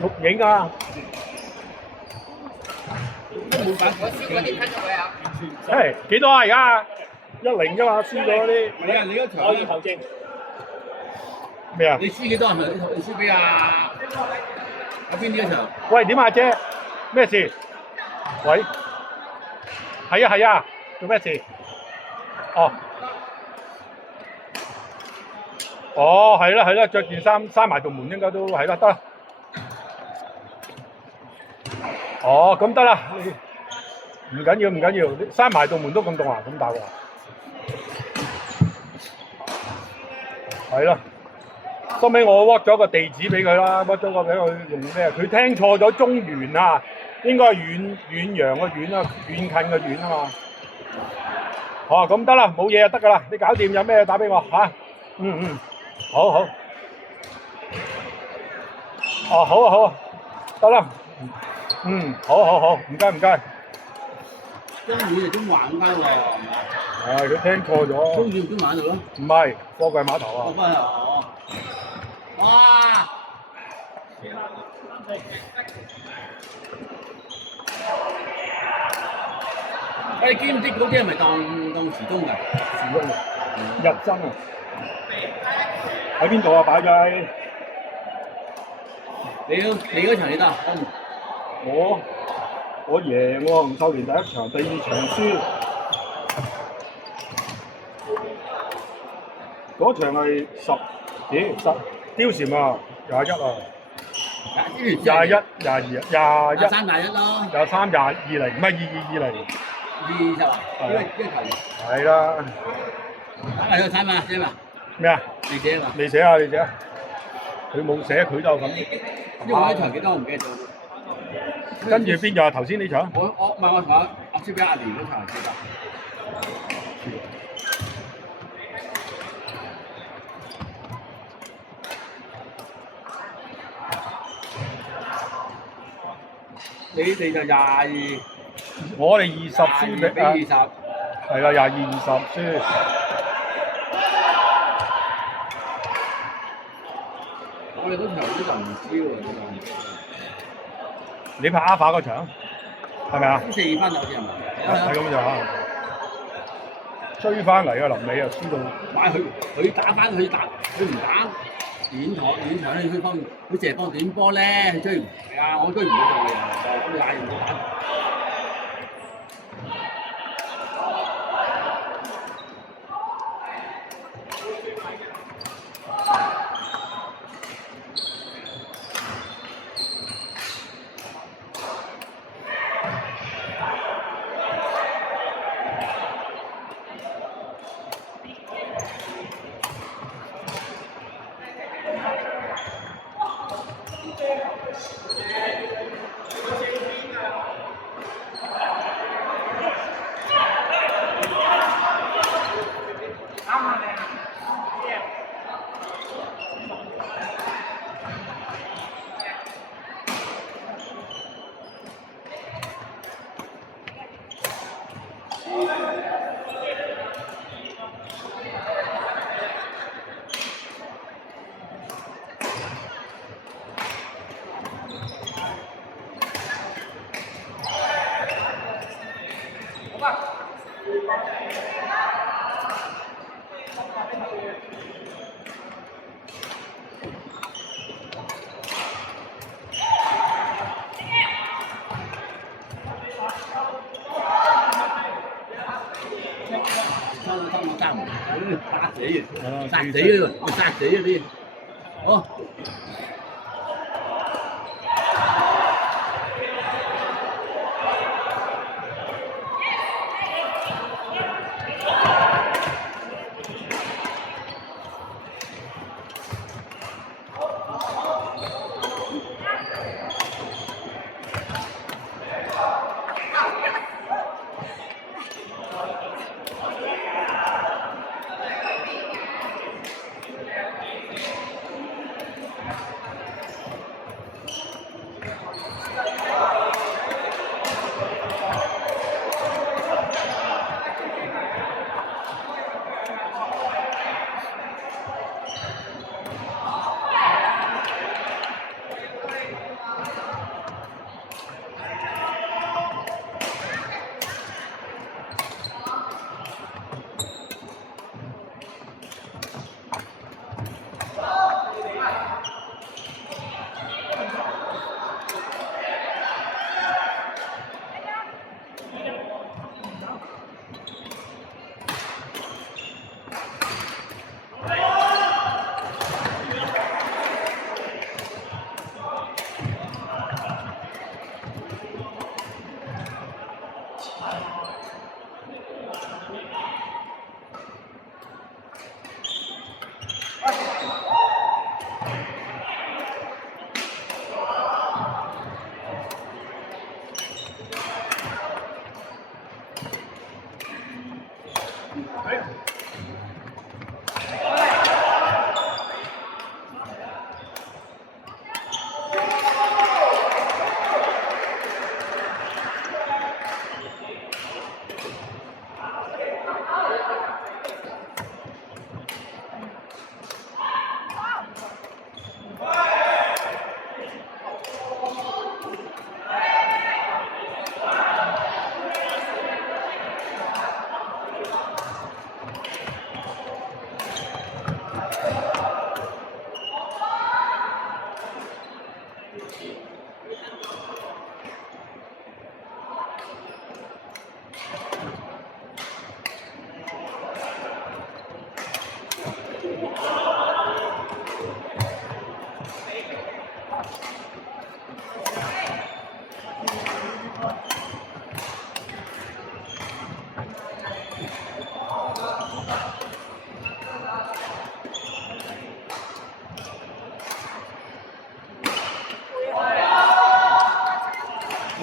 錄影啊！冇辦法，輸嗰啲吞咗佢啊！誒幾多啊？而家1-0啫嘛，輸咗嗰啲。唔係啊，你嗰場可以投證。咩啊？你輸幾多係咪？你輸俾阿邊啲嗰場？喂，點啊姐？咩事？喂，係啊係啊，做咩事？哦，哦係啦係啦，着件衫閂埋道門應該都係啦，得啦。哦，咁得啦，唔緊要唔緊要，閂埋道門都咁凍啊，咁大鑊。係咯，收尾我 WhatsApp 咗個地址俾佢啦，WhatsApp 咗個俾佢用咩？佢聽錯咗中原啊，應該係遠洋個遠啊，遠近個遠啊嘛。哦，咁得啦，冇嘢就得噶啦，你搞掂有咩打俾我嚇。好好。哦，好啊好啊，得啦。好，唔該唔該。中遠就中環嗰間喎，係咪？係佢聽錯咗。中遠中環度咯。唔係貨櫃碼頭啊。貨櫃哦。哇！你知唔知嗰啲係咪當時鐘㗎？時鐘啊，日針啊。喺邊度啊？擺咗喺你嗰場你得？我贏喎，吳秀蓮第一場，第二場輸。嗰場係10貂蟬啊，21啊。21、22、21、23、21咯。23、20，唔係22、20。20，呢個球員。係啦。打埋個睇嘛，寫嘛。咩啊？你寫嘛？你寫啊！你寫啊！佢冇寫，佢都有咁。因為我呢場幾多我唔記得咗。跟住邊個啊？頭先呢場？我唔係我同阿輸俾阿連嗰場記得。你哋就22，我哋20輸俾20，係啦，22、20輸。我哋嗰場都就唔知喎，你拍阿法嗰場係咪啊4分好似係咪？係咁就嚇，追翻嚟啊！臨尾啊，輸到。買佢打翻佢打，佢唔打短場咧，佢淨係幫短波咧，佢追唔係啊！我追唔到佢嘅，咁你嗌唔到打。殺死嘅，殺死嘅喎，殺死嗰啲，好。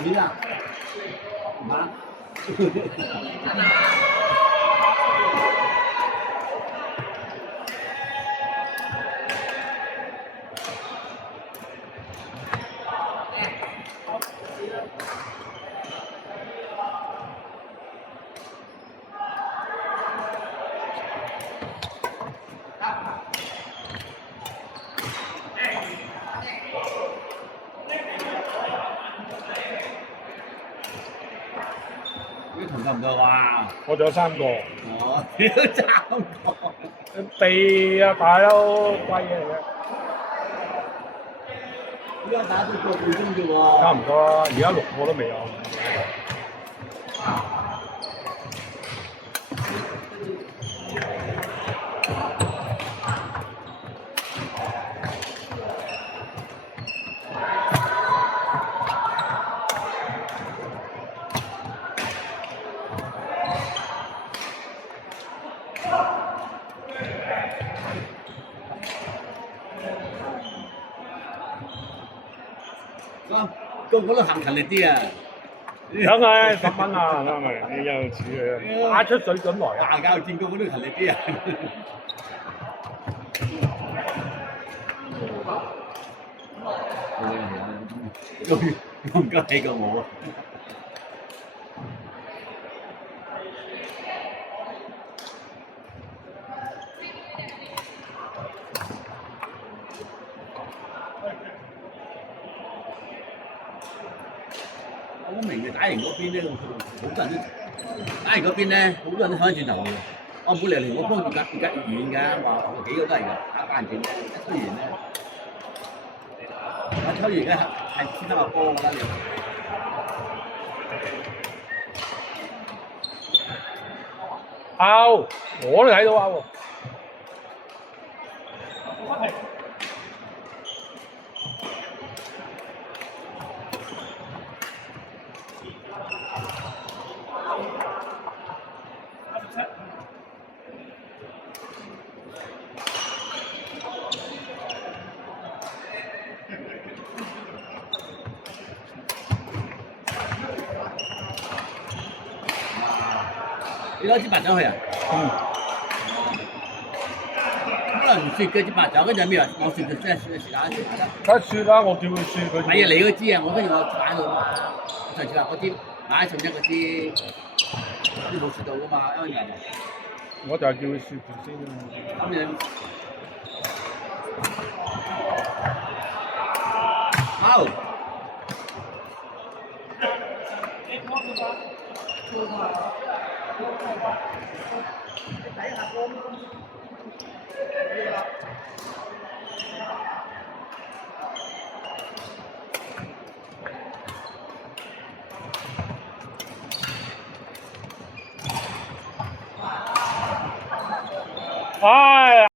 點啊？嚇？啲同夠唔夠啊？我仲有3個。哦，屌3個！地啊，大佬貴嘢嚟嘅。依家打到個半鐘啫喎。差唔多啦，而家6個都未有。個個都行勤力啲啊！梗係10蚊啊，係咪？你又似佢打出水準來啊！大家見個個都勤力啲啊！我唔夠氣過我啊！我明嘅，打完嗰邊咧，好多人都打完嗰邊咧，好多人都睇翻轉頭嘅。我冇理由連我幫住隔越遠㗎，話我幾個都係㗎，打間轉咧，一推完咧，我抽完而家係先得個波㗎啦。out，我都睇到 out 喎。你攞支白酒去啊？可能唔雪嘅支白酒，跟住咩話？我雪就真係雪下雪下得。梗係雪啦，我叫佢雪佢。係啊，你嗰支啊，我跟住我擺佢嘛。上次話嗰支買送一嗰支，都冇雪到噶嘛，因為人。我就係叫佢雪住先啊。咁你好。唉。